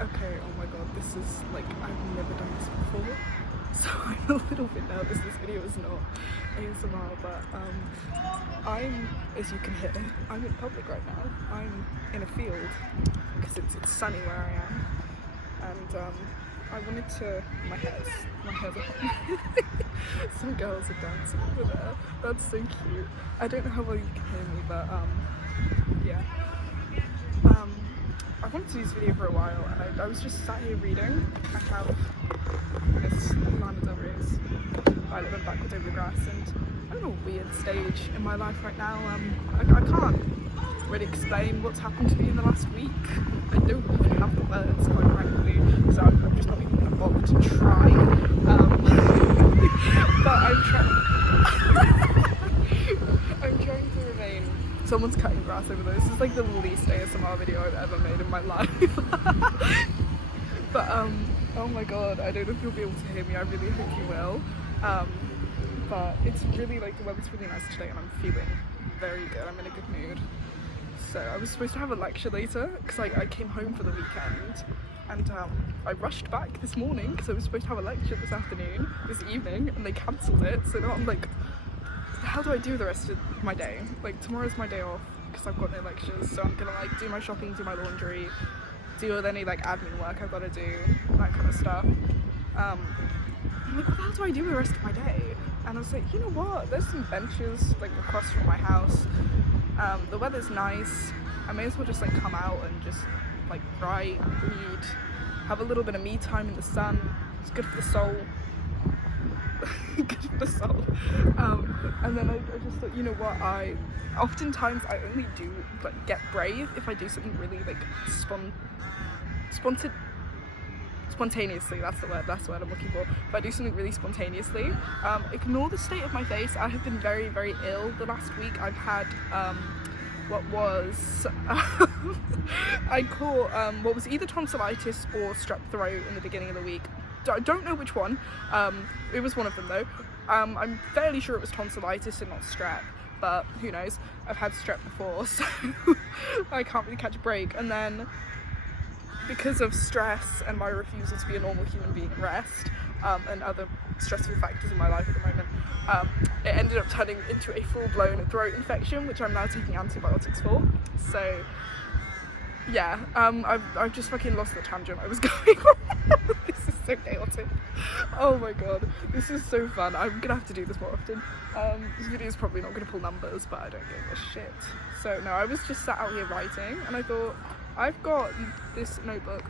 Okay, oh my god, this is like, I've never done this before, so I'm a little bit nervous. This video is not ASMR, but I'm, as you can hear, I'm in public right now. I'm in a field because it's sunny where I am, and I wanted to, my hair's on. Some girls are dancing over there. That's so cute. I don't know how well you can hear me, but yeah. I wanted to do this video for a while, and I was just sat here reading. I have this Lana Del Rey's I Live in Backwards Over the Grass, and I'm in a weird stage in my life right now. I can't really explain what's happened to me in the last week. I don't even have the words, quite frankly, so I'm just not even going to bother to try. But I'm trying to remain. Someone's cutting grass over there. This is like the least ASMR video I've ever made in my life. But oh my god, I don't know if you'll be able to hear me. I really hope you will. But it's really like, the weather's really nice today and I'm feeling very good. I'm in a good mood. So I was supposed to have a lecture later because I came home for the weekend, and I rushed back this morning because I was supposed to have a lecture this evening, and they cancelled it. So now I'm like, how do I do the rest of my day? Like, tomorrow's my day off because I've got no lectures, so I'm gonna like do my shopping, do my laundry, deal with any like admin work I've got to do, that kind of stuff. I'm like, what the hell do I do with the rest of my day? And I was like, you know what, there's some benches like across from my house. The weather's nice. I may as well just like come out and just like write, read, have a little bit of me time in the sun. It's good for the soul. Good for the soul. And then I just thought, you know what, oftentimes I only do like get brave if I do something really like spontaneously, that's the word I'm looking for. If I do something really spontaneously, ignore the state of my face. I have been very, very ill the last week. I've had I caught what was either tonsillitis or strep throat in the beginning of the week. I don't know which one. It was one of them though. I'm fairly sure it was tonsillitis and not strep, but who knows. I've had strep before, so I can't really catch a break. And then because of stress and my refusal to be a normal human being and rest, and other stressful factors in my life at the moment, it ended up turning into a full-blown throat infection, which I'm now taking antibiotics for. So yeah, I've just fucking lost the tangent I was going on. This is so chaotic. Oh my god, this is so fun. I'm gonna have to do this more often. This video is probably not gonna pull numbers, but I don't give a shit. So no, I was just sat out here writing, and I thought, I've got this notebook,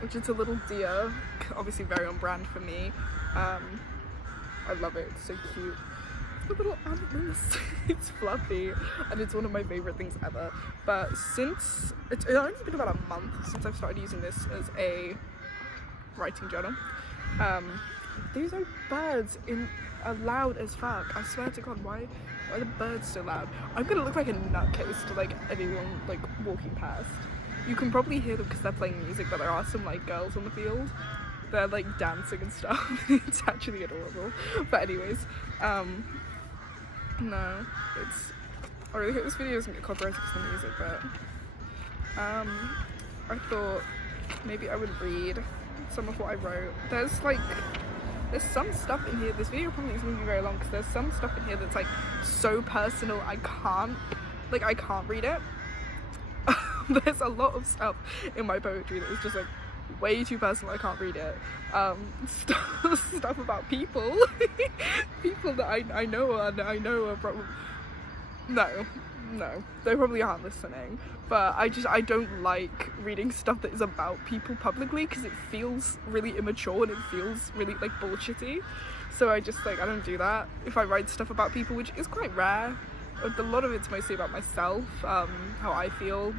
which is a little deer, obviously very on brand for me. I love it, it's so cute. It's got little antlers, it's fluffy, and it's one of my favourite things ever. But since, it's only been about a month since I've started using this as a writing journal. These are birds are loud as fuck. I swear to god, why are the birds so loud? I'm gonna look like a nutcase to like anyone like walking past. You can probably hear them because they're playing music, but there are some like girls on the field. They're like dancing and stuff. It's actually adorable. But anyways, no, I really hope this video doesn't get copyrighted because of the music, but I thought maybe I would read some of what I wrote. There's some stuff in here. This video probably isn't going to be very long because there's some stuff in here that's like so personal I can't read it. There's a lot of stuff in my poetry that is just like way too personal. I can't read it. Stuff about people people that I know and I know are probably no, they probably aren't listening, but I don't like reading stuff that is about people publicly because it feels really immature and it feels really like bullshitty. So I just like, I don't do that. If I write stuff about people, which is quite rare, a lot of it's mostly about myself, how I feel,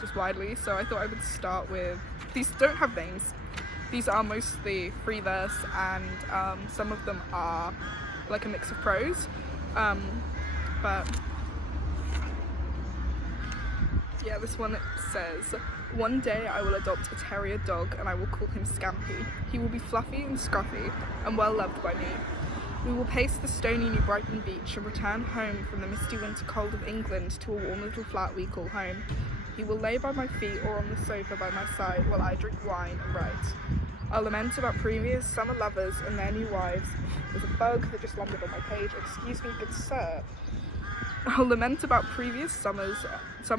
just widely. So I thought I would start with, these don't have names, these are mostly free verse, and some of them are like a mix of prose. But yeah, this one says, one day I will adopt a terrier dog and I will call him Scampy. He will be fluffy and scruffy and well loved by me. We will pace the stony New Brighton beach and return home from the misty winter cold of England to a warm little flat we call home. He will lay by my feet or on the sofa by my side while I drink wine and write. I'll lament about previous summer lovers and their new wives. There's a bug that just landed on my page. Excuse me, good sir. I'll lament about previous summer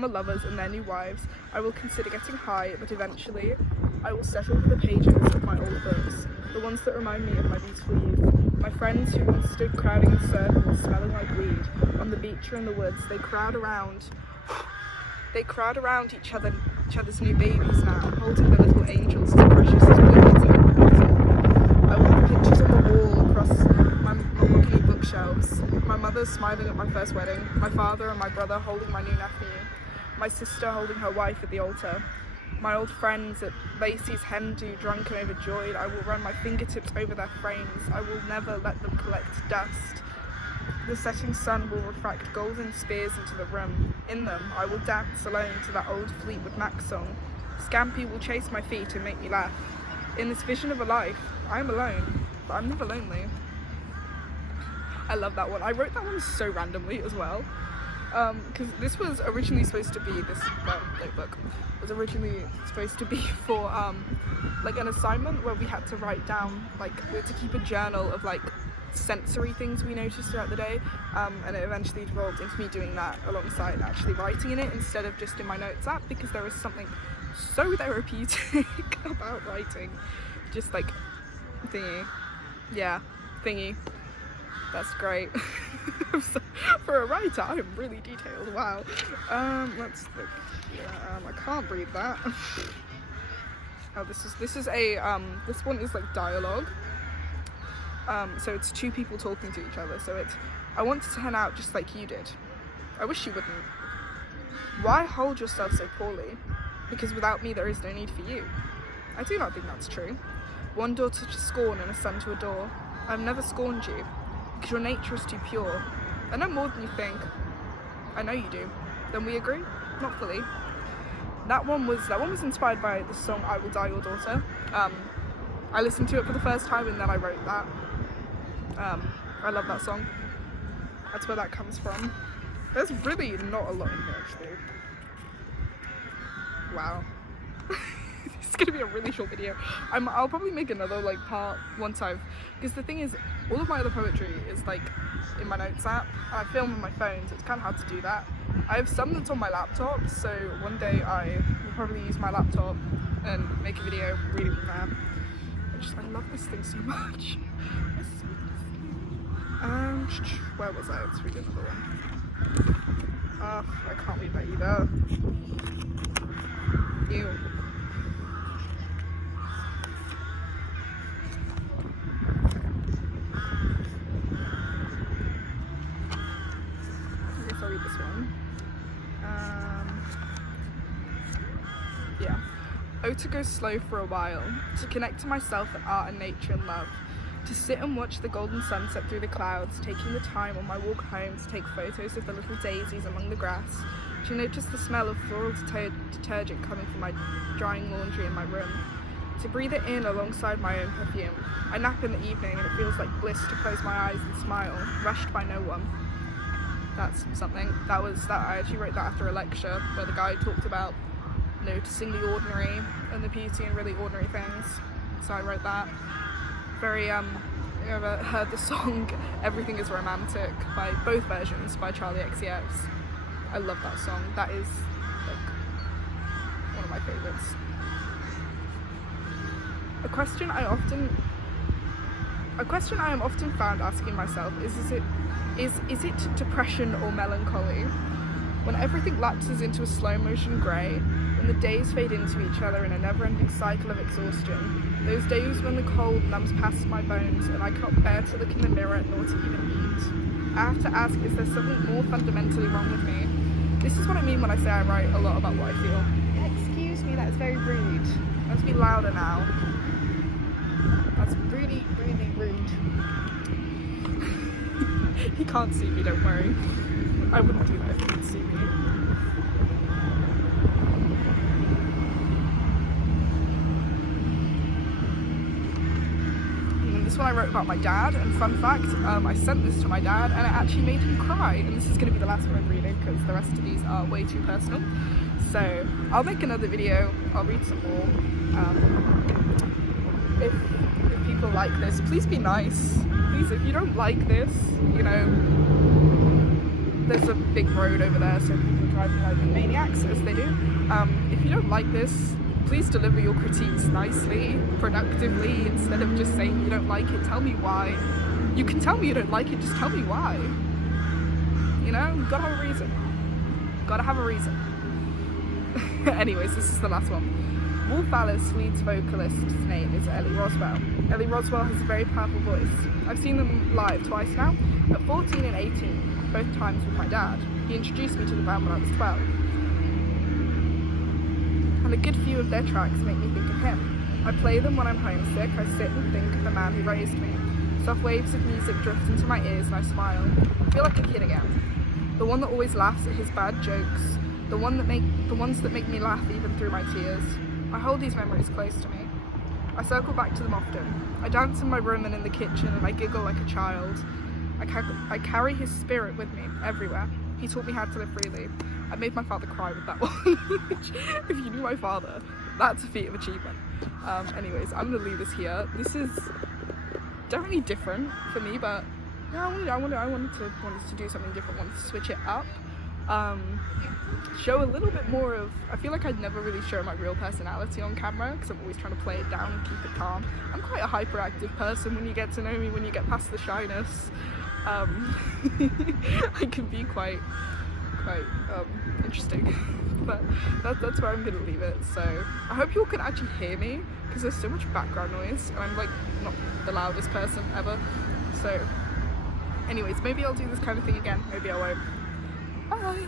lovers and their new wives. I will consider getting high, but eventually I will settle for the pages of my old books, the ones that remind me of my beautiful youth. My friends who once stood crowding in circles, smelling like weed, on the beach or in the woods, they crowd around each other's new babies now, holding their little angels as precious as babies. I will have pictures on the wall across my mahogany bookshelves. My mother smiling at my first wedding, my father and my brother holding my new nephew, my sister holding her wife at the altar, my old friends at Lacey's hen do, drunk and overjoyed. I will run my fingertips over their frames. I will never let them collect dust. The setting sun will refract golden spears into the room. In them, I will dance alone to that old Fleetwood Mac song. Scampi will chase my feet and make me laugh. In this vision of a life, I am alone, but I'm never lonely. I love that one. I wrote that one so randomly as well, because this was originally supposed to be, this notebook was originally supposed to be for like an assignment where we had to write down, like, we had to keep a journal of like sensory things we noticed throughout the day, and it eventually evolved into me doing that alongside actually writing in it instead of just in my notes app, because there is something so therapeutic about writing. Just like thingy. That's great. For a writer, I'm really detailed. Wow. Let's look here. I can't read that. Oh, this is a this one is like dialogue. So it's two people talking to each other. So I want to turn out just like you did. I wish you wouldn't. Why hold yourself so poorly? Because without me there is no need for you. I do not think that's true. One daughter to scorn and a son to adore. I've never scorned you, because your nature is too pure. I know more than you think. I know you do. Then we agree? Not fully. That one was inspired by the song I Will Die Your Daughter. I listened to it for the first time and then I wrote that. I love that song. That's where that comes from. There's really not a lot in here actually. Wow. It's gonna be a really short video. I'll probably make another like part once because the thing is, all of my other poetry is like in my notes app, and I film on my phone, so it's kind of hard to do that. I have some that's on my laptop, so one day I will probably use my laptop and make a video reading from there. I love this thing so much. Where was I? Let's read another one. I can't read that either. Ew. I guess I'll read this one. Yeah. Oh, to go slow for a while, to connect to myself and art and nature and love, to sit and watch the golden sunset through the clouds, taking the time on my walk home to take photos of the little daisies among the grass, to notice the smell of floral detergent coming from my drying laundry in my room, to breathe it in alongside my own perfume. I nap in the evening and it feels like bliss to close my eyes and smile, rushed by no one. That's something. I actually wrote that after a lecture where the guy talked about noticing the ordinary and the beauty in really ordinary things. So I wrote that. Very you ever heard the song Everything is Romantic by both versions by Charlie XCX. I love that song. That is like one of my favorites. A question I am often found asking myself is it depression or melancholy? When everything lapses into a slow motion grey, when the days fade into each other in a never-ending cycle of exhaustion, those days when the cold numbs past my bones and I cannot bear to look in the mirror nor to even eat. I have to ask, is there something more fundamentally wrong with me? This is what I mean when I say I write a lot about what I feel. Excuse me, that's very rude. Let's be louder now. That's really, really rude. He can't see me, don't worry. I wouldn't do that if he could see me. This one I wrote about my dad, and fun fact, I sent this to my dad and it actually made him cry, and this is going to be the last one I'm reading because the rest of these are way too personal. So I'll make another video, I'll read some more. If people like this, please be nice. Please, if you don't like this, you know, there's a big road over there, so people driving like maniacs, as they do. If you don't like this, please deliver your critiques nicely, productively, instead of just saying you don't like it. Tell me why. You can tell me you don't like it, just tell me why. You know, you gotta have a reason. Gotta have a reason. Anyways, this is the last one. Wolf Alice leads vocalist's name is Ellie Roswell. Ellie Roswell has a very powerful voice. I've seen them live twice now, at 14 and 18, both times with my dad. He introduced me to the band when I was 12. And a good few of their tracks make me think of him. I play them when I'm homesick, I sit and think of the man who raised me. Soft waves of music drift into my ears and I smile. I feel like a kid again. The one that always laughs at his bad jokes. The ones that make me laugh even through my tears. I hold these memories close to me. I circle back to them often. I dance in my room and in the kitchen and I giggle like a child. I carry his spirit with me everywhere. He taught me how to live freely. I made my father cry with that one. If you knew my father, that's a feat of achievement. Anyways, I'm gonna leave this here. This is definitely different for me, but yeah, I wanted to do something different. Wanted to switch it up. Show a little bit more of, I feel like I'd never really show my real personality on camera because I'm always trying to play it down and keep it calm. I'm quite a hyperactive person when you get to know me, when you get past the shyness. I can be quite interesting, but that's where I'm gonna leave it. So I hope you all can actually hear me because there's so much background noise and I'm like not the loudest person ever. So anyways, maybe I'll do this kind of thing again, maybe I won't. Bye!